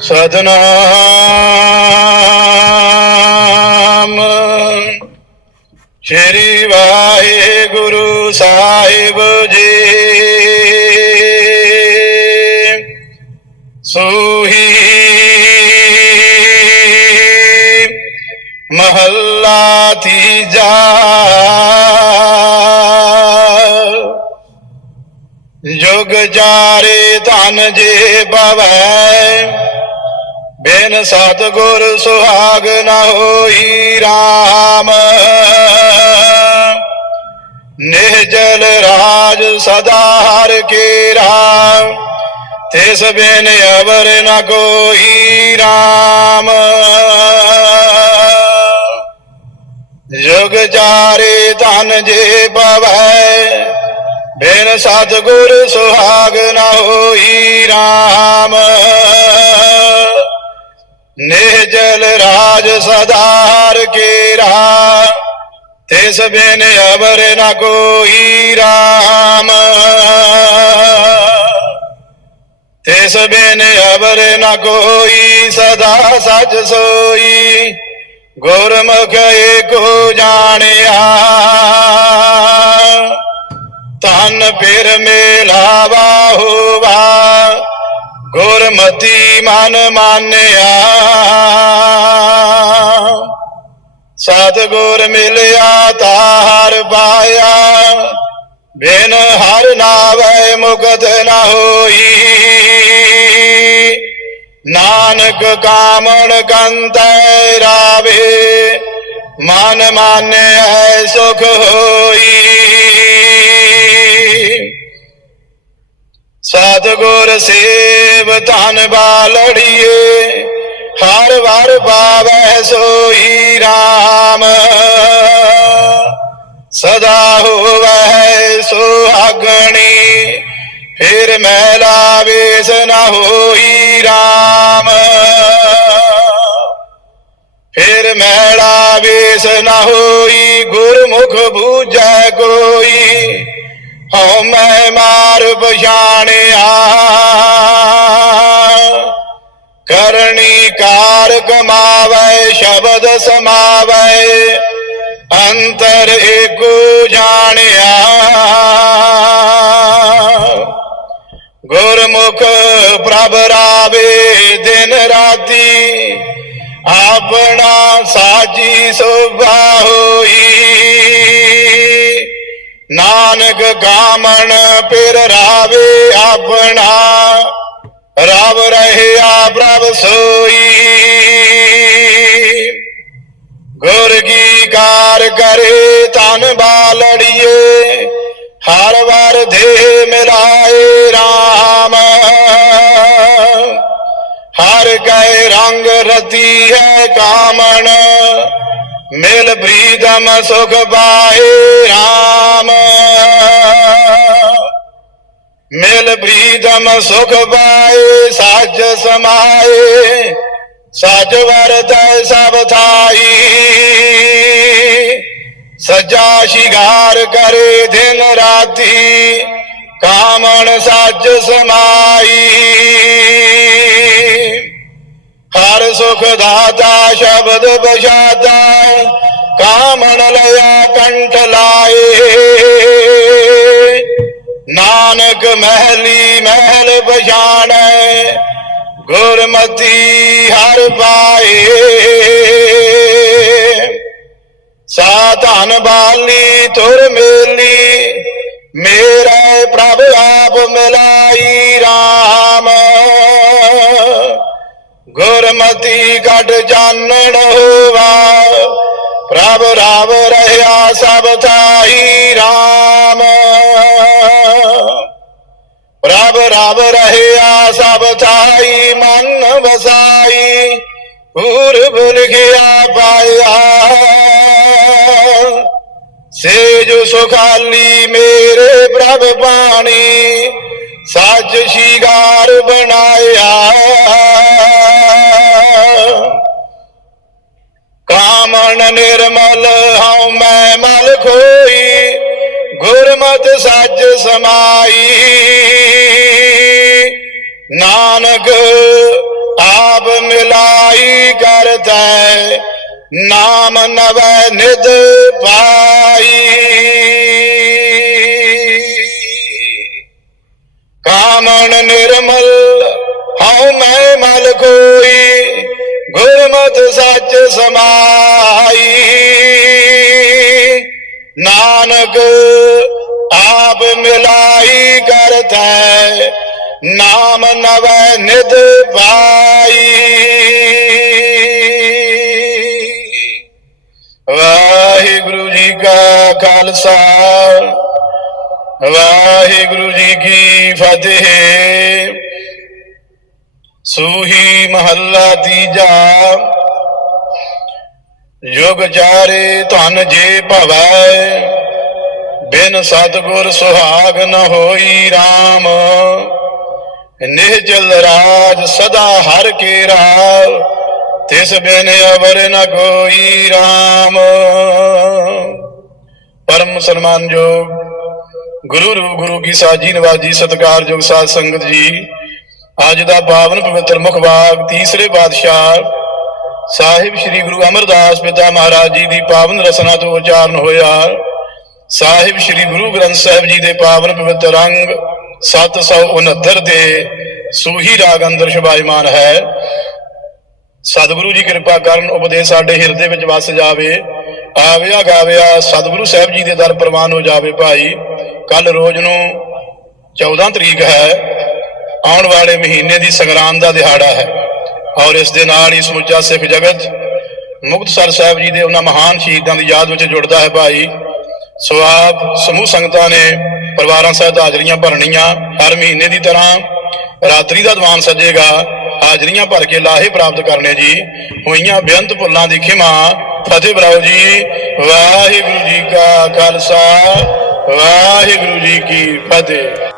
ਸਤਨਾਮ। ਸ਼੍ਰੀ ਵਾਹਿਗੁਰੂ ਸਾਹਿਬ ਜੀ। ਸੋਹੀ ਮਹੱਲਾ ਤੀਜਾ। ਜੁਗ ਜਾਰੇ ਧਨ ਜੇ ਬਵੈ, ਬਿਨ ਸਤਗੁਰ ਸੁਹਾਗ ਨ ਹੋਈ RAM ਨਿਹਜਲ ਰਾਜ ਸਦਾ ਹਰ ਕੇਰਾ, ਤਿਸ ਬਿਨ ਅਵਰ ਨ ਕੋਈ RAM ਜੁਗ ਜਾਰੇ ਧਨ ਜੇ ਪਵੈ ਬਿਨ ਸਤਗੁਰ ਸੁਹਾਗ ਨ ਹੋਈ RAM ਨਿਹਜਲ ਰਾਜ ਸਦਾਰ ਕੇਰਾ, ਤਿਸ ਬਿਨ ਅਵਰ ਨਾ ਕੋਈ RAM ਤਿਸ ਬਿਨ ਅਵਰ ਨਾ ਕੋਈ ਸਦਾ ਸਚ ਸੋਈ, ਗੁਰਮੁਖ ਏਕੋ ਜਾਣਿਆ। ਤਨ ਫਿਰ ਮੇਲਾਵਾ ਹੋਵਾ। ਗੁਰਮਤੀ ਮਨ ਮਾਨਿਆ। ਸਤਗੁਰ ਮਿਲਿਆ ਤਾ ਹਰ ਪਾਇਆ। ਬਿਨ ਹਰ ਨਾਵੇ ਮੁਕਤ ਨਾ ਹੋਈ। ਨਾਨਕ ਕਾਮਣ ਕੰਤੈ ਰਾਵੇ। ਮਨ ਮਾਨਿਆ ਸੁਖ ਹੋਈ। ਸਤਗੁਰ ਸੇਵ ਧਨ ਬਾਲੜੀਏ, ਹਰ ਵਾਰ ਪਾਵੈ ਸੋਈ RAM ਸਦਾ ਹੋਵੈ ਸੁਹਾਗਣੀ, ਫਿਰ ਮੈਲਾ ਵੇਸ ਨਾ ਹੋਈ RAM ਫਿਰ ਮੈਲਾ ਵੇਸ ਨਾ ਹੋਈ, ਗੁਰਮੁਖ ਬੂਝੈ ਕੋਈ ਹਉ ਮੈਂ ਮਾਰ ਪਛਾਣਿਆ। ਕਰਨੀ ਕਾਰ ਕਮਾਵੇ, ਸ਼ਬਦ ਸਮਾਵੇ, ਅੰਤਰ ਏਕੋ ਜਾਣਿਆ। ਗੁਰਮੁਖ ਪ੍ਰਭ ਰਾਵੇ ਦਿਨ ਰਾਤੀ, ਆਪਣਾ ਸਾਜੀ ਸੋਭਾ ਹੋਈ। ਨਾਨਕ ਗਾਮਣ ਫਿਰ ਰਾਵੇ ਆਪਣਾ, ਰਵ ਰਹਿਆ ਪ੍ਰਭ ਸੋਈ। ਗੁਰ ਕੀ ਕਾਰ ਕਰੇ ਤਨ ਬਾਲੜੀਏ, ਹਰ ਵਾਰ ਦੇ ਮਿਲਾਏ RAM ਹਰ ਕੈ ਰੰਗ ਰਤੀ ਹੈ ਕਾਮਣ ਮਿਲ ਪ੍ਰੀਤਮ ਸੁਖ ਪਾਏ RAM ਮਿਲ ਪ੍ਰੀਤਮ ਸੁਖ ਪਾਏ ਸੱਚ ਸਮਾਏ ਸੱਚ ਵਰਤੈ ਸਭ ਥਾਈ। ਸਜਾ ਸ਼ਿਗਾਰ ਕਰੇ ਦਿਨ ਰਾਤੀ, ਕਾਮਣ ਸਾਜ ਸਮਾਈ। ਹਰ ਸੁਖ ਦਾਤਾ ਸ਼ਬਦ ਬਜਾਦਾ ਕਾਮਣ ਲਿਆ ਕੰਠ ਲਾਏ ਨਾਨਕ ਮਹਿਲੀ ਮਹਿਲ ਪਛਾਣੈ ਗੁਰਮਤੀ ਹਰ ਪਾਏ ਸਾ ਧਨ ਬਾਲੀ ਤੁਰ ਮੇਲੀ ਮੇਰਾ ਪ੍ਰਭ ਆਪ ਮਿਲਾਈ RAM ਗੁਰਮਤੀ ਕਟ ਜਾਣਣ ਹੋਵਾ ਪ੍ਰਭ ਰਾਵ ਰਹਿਆ ਸਭ ਥਾਈ RAM ਪ੍ਰਭ ਰਾਵ ਰਹਿਆ ਸਭ ਥਾਈ ਮਨ ਵਸਾਈ, ਪੂਰਬ ਲਿਖਿਆ ਪਾਇਆ। ਸੇਜ ਸੁਖਾਲੀ ਮੇਰੇ ਪ੍ਰਭ ਬਾਣੀ, ਸੱਚ ਸ਼ਿਗਾਰ ਬਣਾਇਆ। ਕਾਮਣ ਨਿਰਮਲ ਹਉ ਮੈਂ ਮਲ ਖੋਈ, ਗੁਰਮਤ ਸੱਚ ਸਮਾਈ। ਨਾਨਕ ਆਪ ਮਿਲਾਈ ਕਰਤੈ, ਨਾਮ ਨਵੈ ਨਿਧ ਪਾਈ। ਨਾਨਕ ਆਪ ਮਿਲਾਈ ਕਰਦਾ, ਨਾਮ ਨਵੈ ਨਿਧ ਪਾਈ। ਵਾਹਿਗੁਰੂ ਜੀ ਕਾ ਖਾਲਸਾ, ਵਾਹਿਗੁਰੂ ਜੀ ਕੀ ਫਤਿਹ। ਸੂਹੀ ਮਹੱਲਾ ਤੀਜਾ ਯੁਗ ਚਾਰੇ ਧਨ ਜੇ ਭਵੈ, ਬਿਨ ਸਤਗੁਰ ਸੁਹਾਗ ਨ ਹੋਈ RAM ਨਿਹਚਲ ਰਾਜ ਸਦਾ ਹਰ ਕੇ ਰਾਵ ਤਿਸ ਬਿਨ ਅਵਰ ਨ ਕੋਈ RAM ਪਰਮ ਸਨਮਾਨਯੋਗ ਗੁਰੂ ਰੂ ਗੁਰੂ ਕੀ ਸਾਜੀ ਨਵਾਜੀ ਸਤਿਕਾਰਯੋਗ ਸਾਧ ਸੰਗਤ ਜੀ, ਅੱਜ ਦਾ ਪਾਵਨ ਪਵਿੱਤਰ ਮੁਖ ਬਾਗ ਤੀਸਰੇ ਬਾਦਸ਼ਾਹ ਸਾਹਿਬ ਸ੍ਰੀ ਗੁਰੂ ਅਮਰਦਾਸ ਪਿਤਾ ਮਹਾਰਾਜ ਜੀ ਦੀ ਪਾਵਨ ਰਸਨਾ ਤੋਂ ਉਚਾਰਨ ਹੋਇਆ। ਸਾਹਿਬ ਸ੍ਰੀ ਗੁਰੂ ਗ੍ਰੰਥ ਸਾਹਿਬ ਜੀ ਦੇ ਪਾਵਨ ਪਵਿੱਤਰ ਅੰਗ 769 ਦੇ ਸੂਹੀ ਰਾਗ ਅੰਦਰ ਸ਼ੁਭਾਇਮਾਨ ਹੈ। ਸਤਿਗੁਰੂ ਜੀ ਕਿਰਪਾ ਕਰਨ ਉਪਦੇਸ਼ ਸਾਡੇ ਹਿਰਦੇ ਵਿੱਚ ਵਸ ਜਾਵੇ। ਆਵਿਆ ਗਾਵਿਆ ਸਤਿਗੁਰੂ ਸਾਹਿਬ ਜੀ ਦੇ ਦਰ ਪ੍ਰਵਾਨ ਹੋ ਜਾਵੇ ਭਾਈ। ਕੱਲ ਰੋਜ਼ ਨੂੰ 14 ਤਰੀਕ ਹੈ। ਆਉਣ ਵਾਲੇ ਮਹੀਨੇ ਦੀ ਸੰਗਰਾਂਦ ਦਾ ਦਿਹਾੜਾ ਹੈ। ਔਰ ਇਸ ਦੇ ਨਾਲ ਹੀ ਸਮੁੱਚਾ ਸਿੱਖ ਜਗਤ ਮੁਕਤਸਰ ਸਾਹਿਬ ਜੀ ਦੇ ਉਹਨਾਂ ਮਹਾਨ ਸ਼ਹੀਦਾਂ ਦੀ ਯਾਦ ਵਿੱਚ ਜੁੜਦਾ ਹੈ ਭਾਈ। ਸੋ ਸਮੂਹ ਸੰਗਤਾਂ ਨੇ ਪਰਿਵਾਰਾਂ ਸਹਿਤ ਹਾਜ਼ਰੀਆਂ ਭਰਨੀਆਂ। ਹਰ ਮਹੀਨੇ ਦੀ ਤਰ੍ਹਾਂ ਰਾਤਰੀ ਦਾ ਦੀਵਾਨ ਸੱਜੇਗਾ। ਹਾਜ਼ਰੀਆਂ ਭਰ ਕੇ ਲਾਹੇ ਪ੍ਰਾਪਤ ਕਰਨੇ ਜੀ। ਹੋਈਆਂ ਬੇਅੰਤ ਭੁੱਲਾਂ ਦੀ ਖਿਮਾ। ਫਤਿਹ ਬਰਾਓ ਜੀ। ਵਾਹਿਗੁਰੂ ਜੀ ਕਾ ਖਾਲਸਾ। ਵਾਹਿਗੁਰੂ ਜੀ ਕੀ ਫਤਿਹ।